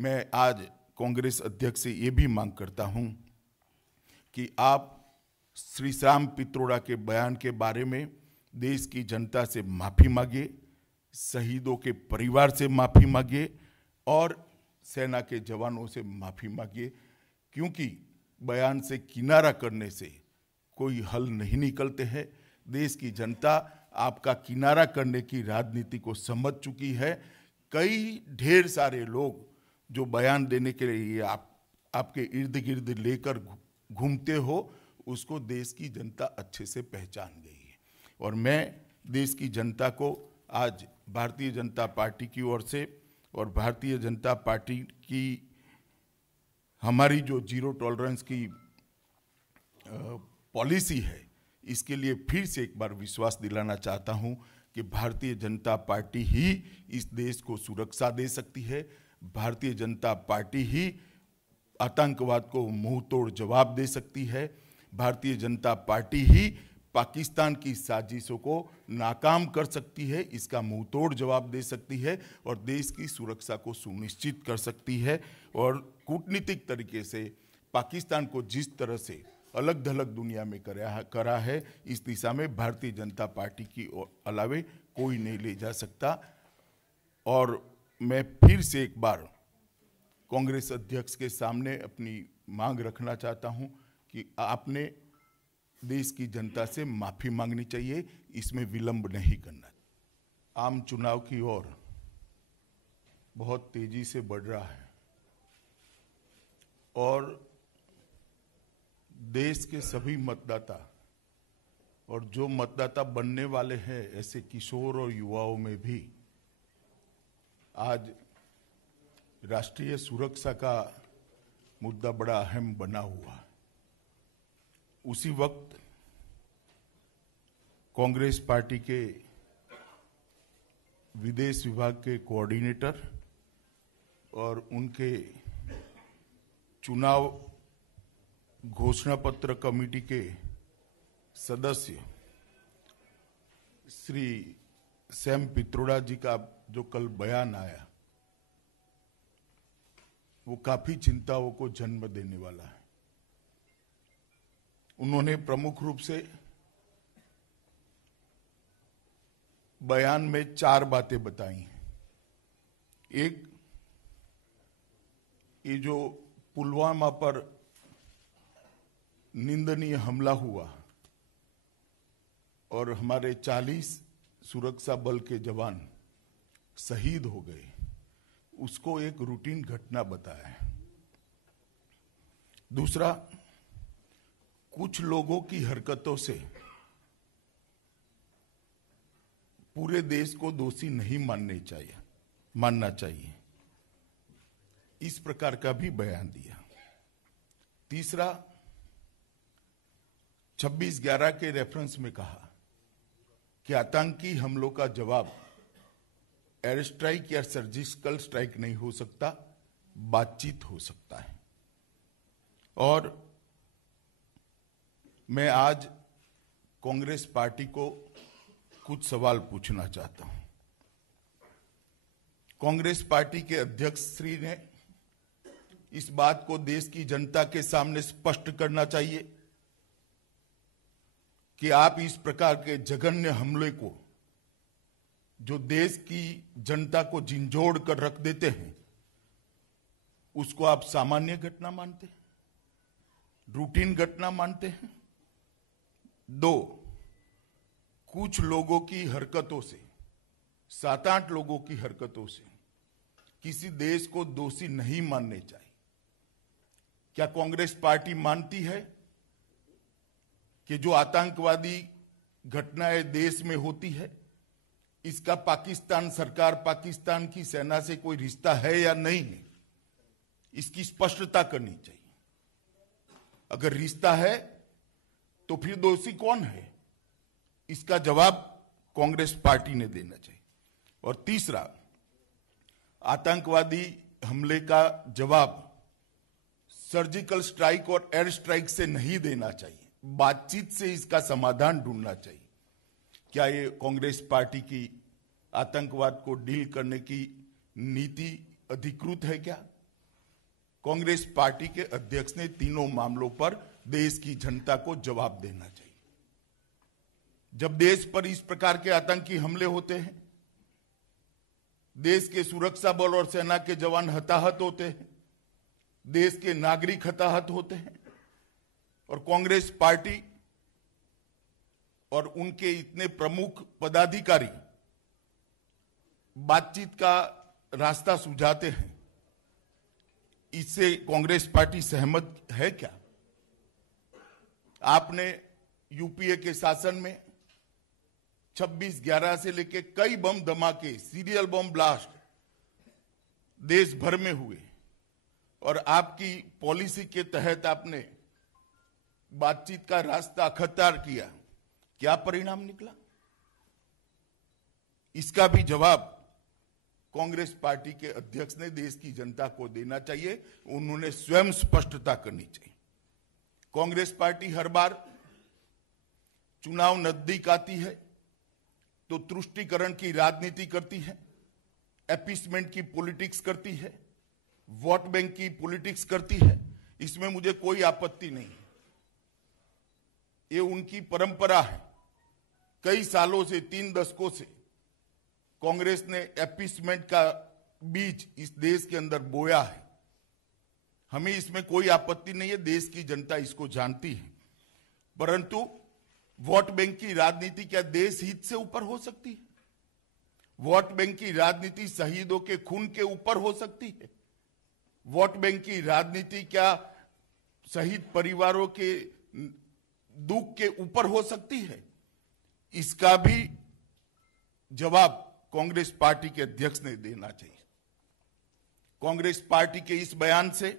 मैं आज कांग्रेस अध्यक्ष से ये भी मांग करता हूं कि आप श्री श्याम पित्रोड़ा के बयान के बारे में देश की जनता से माफ़ी मांगिए, शहीदों के परिवार से माफ़ी मांगिए और सेना के जवानों से माफ़ी मांगिए, क्योंकि बयान से किनारा करने से कोई हल नहीं निकलते हैं। देश की जनता आपका किनारा करने की राजनीति को समझ चुकी है। कई ढेर सारे लोग जो बयान देने के लिए आपके इर्द गिर्द लेकर घूमते हो, उसको देश की जनता अच्छे से पहचान गई है। और मैं देश की जनता को आज भारतीय जनता पार्टी की ओर से और भारतीय जनता पार्टी की हमारी जो जीरो टॉलरेंस की पॉलिसी है, इसके लिए फिर से एक बार विश्वास दिलाना चाहता हूं कि भारतीय जनता पार्टी ही इस देश को सुरक्षा दे सकती है। भारतीय जनता पार्टी ही आतंकवाद को मुंह तोड़ जवाब दे सकती है। भारतीय जनता पार्टी ही पाकिस्तान की साजिशों को नाकाम कर सकती है, इसका मुंह तोड़ जवाब दे सकती है और देश की सुरक्षा को सुनिश्चित कर सकती है। और कूटनीतिक तरीके से पाकिस्तान को जिस तरह से अलग थलग दुनिया में करा है, इस दिशा में भारतीय जनता पार्टी की अलावे कोई नहीं ले जा सकता। और मैं फिर से एक बार कांग्रेस अध्यक्ष के सामने अपनी मांग रखना चाहता हूं कि आपने देश की जनता से माफ़ी मांगनी चाहिए, इसमें विलंब नहीं करना। आम चुनाव की ओर बहुत तेजी से बढ़ रहा है और देश के सभी मतदाता और जो मतदाता बनने वाले हैं, ऐसे किशोर और युवाओं में भी आज राष्ट्रीय सुरक्षा का मुद्दा बड़ा अहम बना हुआ है। उसी वक्त कांग्रेस पार्टी के विदेश विभाग के कोऑर्डिनेटर और उनके चुनाव घोषणा पत्र कमेटी के सदस्य श्री श्याम पित्रोड़ा जी का जो कल बयान आया, वो काफी चिंताओं को जन्म देने वाला है। उन्होंने प्रमुख रूप से बयान में 4 बातें बताई। एक, ये जो पुलवामा पर निंदनीय हमला हुआ और हमारे 40 सुरक्षा बल के जवान शहीद हो गए, उसको एक रूटीन घटना बताया है। दूसरा, कुछ लोगों की हरकतों से पूरे देश को दोषी नहीं मानना चाहिए, इस प्रकार का भी बयान दिया। तीसरा, 26/11 के रेफरेंस में कहा कि आतंकी हमलों का जवाब एयर स्ट्राइक या सर्जिकल स्ट्राइक नहीं हो सकता, बातचीत हो सकता है। और मैं आज कांग्रेस पार्टी को कुछ सवाल पूछना चाहता हूं। कांग्रेस पार्टी के अध्यक्ष श्री ने इस बात को देश की जनता के सामने स्पष्ट करना चाहिए कि आप इस प्रकार के जघन्य हमले को, जो देश की जनता को झिंझोड़ कर रख देते हैं, उसको आप सामान्य घटना मानते हैं, रूटीन घटना मानते हैं। 2, कुछ लोगों की हरकतों से, 7-8 लोगों की हरकतों से किसी देश को दोषी नहीं मानने चाहिए। क्या कांग्रेस पार्टी मानती है कि जो आतंकवादी घटनाएं देश में होती है, इसका पाकिस्तान सरकार, पाकिस्तान की सेना से कोई रिश्ता है या नहीं है? इसकी स्पष्टता करनी चाहिए। अगर रिश्ता है तो फिर दोषी कौन है, इसका जवाब कांग्रेस पार्टी ने देना चाहिए। और तीसरा, आतंकवादी हमले का जवाब सर्जिकल स्ट्राइक और एयर स्ट्राइक से नहीं देना चाहिए, बातचीत से इसका समाधान ढूंढना चाहिए। क्या ये कांग्रेस पार्टी की आतंकवाद को डील करने की नीति अधिकृत है क्या? कांग्रेस पार्टी के अध्यक्ष ने तीनों मामलों पर देश की जनता को जवाब देना चाहिए। जब देश पर इस प्रकार के आतंकी हमले होते हैं, देश के सुरक्षा बल और सेना के जवान हताहत होते हैं, देश के नागरिक हताहत होते हैं, और कांग्रेस पार्टी और उनके इतने प्रमुख पदाधिकारी बातचीत का रास्ता सुझाते हैं, इससे कांग्रेस पार्टी सहमत है क्या? आपने यूपीए के शासन में 26/11 से लेके कई बम धमाके, सीरियल बम ब्लास्ट देश भर में हुए, और आपकी पॉलिसी के तहत आपने बातचीत का रास्ता अख्तियार किया। क्या परिणाम निकला? इसका भी जवाब कांग्रेस पार्टी के अध्यक्ष ने देश की जनता को देना चाहिए। उन्होंने स्वयं स्पष्टता करनी चाहिए। कांग्रेस पार्टी हर बार चुनाव नजदीक आती है तो तुष्टीकरण की राजनीति करती है, एपीसमेंट की पॉलिटिक्स करती है, वोट बैंक की पॉलिटिक्स करती है। इसमें मुझे कोई आपत्ति नहीं है, ये उनकी परंपरा है। कई सालों से, 3 दशकों से कांग्रेस ने एपीसमेंट का बीज इस देश के अंदर बोया है। हमें इसमें कोई आपत्ति नहीं है, देश की जनता इसको जानती है। परंतु वोट बैंक की राजनीति क्या देश हित से ऊपर हो सकती है? वोट बैंक की राजनीति शहीदों के खून के ऊपर हो सकती है? वोट बैंक की राजनीति क्या शहीद परिवारों के दुख के ऊपर हो सकती है? इसका भी जवाब कांग्रेस पार्टी के अध्यक्ष ने देना चाहिए। कांग्रेस पार्टी के इस बयान से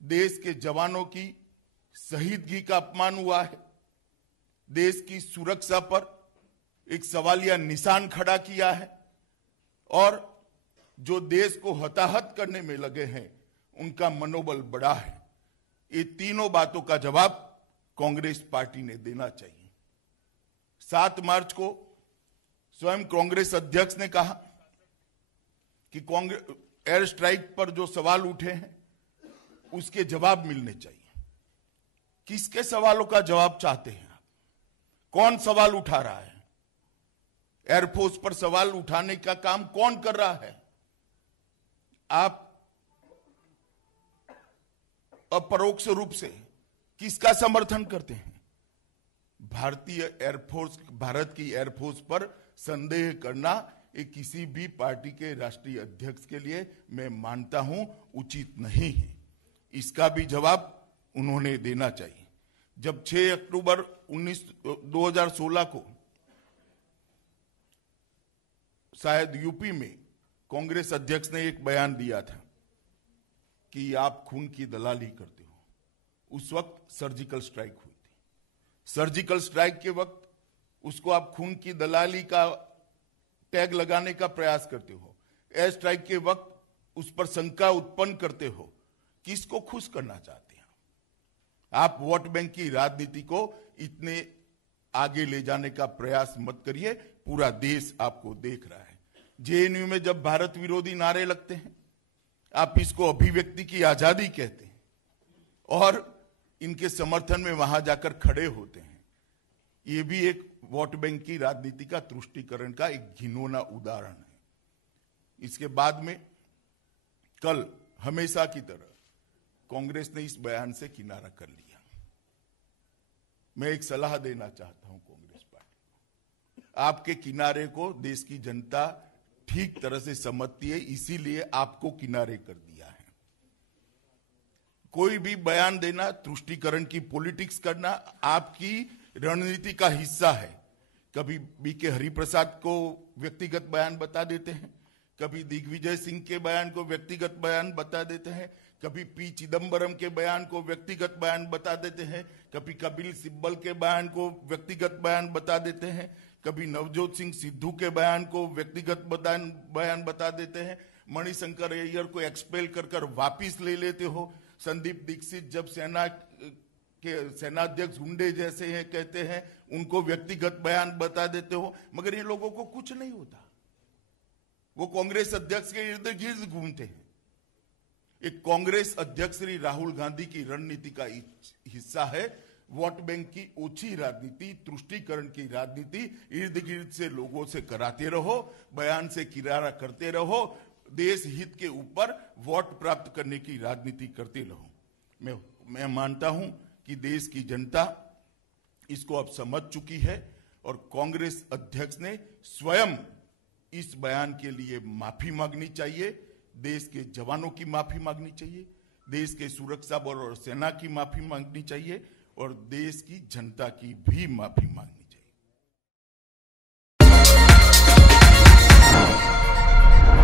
देश के जवानों की शहीदगी का अपमान हुआ है, देश की सुरक्षा पर एक सवालिया निशान खड़ा किया है, और जो देश को हताहत करने में लगे हैं उनका मनोबल बढ़ा है। ये तीनों बातों का जवाब कांग्रेस पार्टी ने देना चाहिए। 7 मार्च को स्वयं कांग्रेस अध्यक्ष ने कहा कि कांग्रेस एयर स्ट्राइक पर जो सवाल उठे हैं उसके जवाब मिलने चाहिए। किसके सवालों का जवाब चाहते हैं आप? कौन सवाल उठा रहा है? एयरफोर्स पर सवाल उठाने का काम कौन कर रहा है? आप अपरोक्ष रूप से किसका समर्थन करते हैं? भारतीय एयरफोर्स, भारत की एयरफोर्स पर संदेह करना ये किसी भी पार्टी के राष्ट्रीय अध्यक्ष के लिए मैं मानता हूं उचित नहीं है। इसका भी जवाब उन्होंने देना चाहिए। जब 6 अक्टूबर 2016 को शायद यूपी में कांग्रेस अध्यक्ष ने एक बयान दिया था कि आप खून की दलाली करते हो, उस वक्त सर्जिकल स्ट्राइक हुई थी। सर्जिकल स्ट्राइक के वक्त उसको आप खून की दलाली का टैग लगाने का प्रयास करते हो। एयर स्ट्राइक के वक्त उस पर शंका उत्पन्न करते हो। किसको खुश करना चाहते हैं आप? वोट बैंक की राजनीति को इतने आगे ले जाने का प्रयास मत करिए, पूरा देश आपको देख रहा है। जेएनयू में जब भारत विरोधी नारे लगते हैं, आप इसको अभिव्यक्ति की आजादी कहते हैं, और इनके समर्थन में वहां जाकर खड़े होते हैं। ये भी एक वोट बैंक की राजनीति का तुष्टीकरण का एक घिनौना उदाहरण है। इसके बाद में कल हमेशा की तरह कांग्रेस ने इस बयान से किनारा कर लिया। मैं एक सलाह देना चाहता हूं कांग्रेस पार्टी को, आपके किनारे को देश की जनता ठीक तरह से समझती है, इसीलिए आपको किनारे कर दिया है। कोई भी बयान देना, तुष्टीकरण की पॉलिटिक्स करना आपकी रणनीति का हिस्सा है। कभी बीके हरिप्रसाद को व्यक्तिगत बयान बता देते हैं, कभी दिग्विजय सिंह के बयान को व्यक्तिगत बयान बता देते हैं, कभी पी चिदंबरम के बयान को व्यक्तिगत बयान बता देते हैं, कभी कपिल सिब्बल के बयान को व्यक्तिगत बयान बता देते हैं, कभी नवजोत सिंह सिद्धू के बयान को व्यक्तिगत बयान बता देते हैं, मणिशंकर अय्यर को एक्सपेल कर वापिस ले लेते हो, संदीप दीक्षित जब सेनाध्यक्ष गुंडे जैसे हैं कहते हैं, उनको व्यक्तिगत बयान बता देते हो, मगर ये लोगों को कुछ नहीं होता। वो कांग्रेस अध्यक्ष के इर्द गिर्द घूमते हैं। एक कांग्रेस अध्यक्ष श्री राहुल गांधी की रणनीति का हिस्सा है। वोट बैंक की ओछी राजनीति, तुष्टीकरण की राजनीति, इर्द गिर्द से लोगों से कराते रहो, बयान से किनारा करते रहो, देश हित के ऊपर वोट प्राप्त करने की राजनीति करते रहो। मैं मानता हूं कि देश की जनता इसको अब समझ चुकी है और कांग्रेस अध्यक्ष ने स्वयं इस बयान के लिए माफी मांगनी चाहिए, देश के जवानों की माफी मांगनी चाहिए, देश के सुरक्षा बल और सेना की माफी मांगनी चाहिए और देश की जनता की भी माफी मांगनी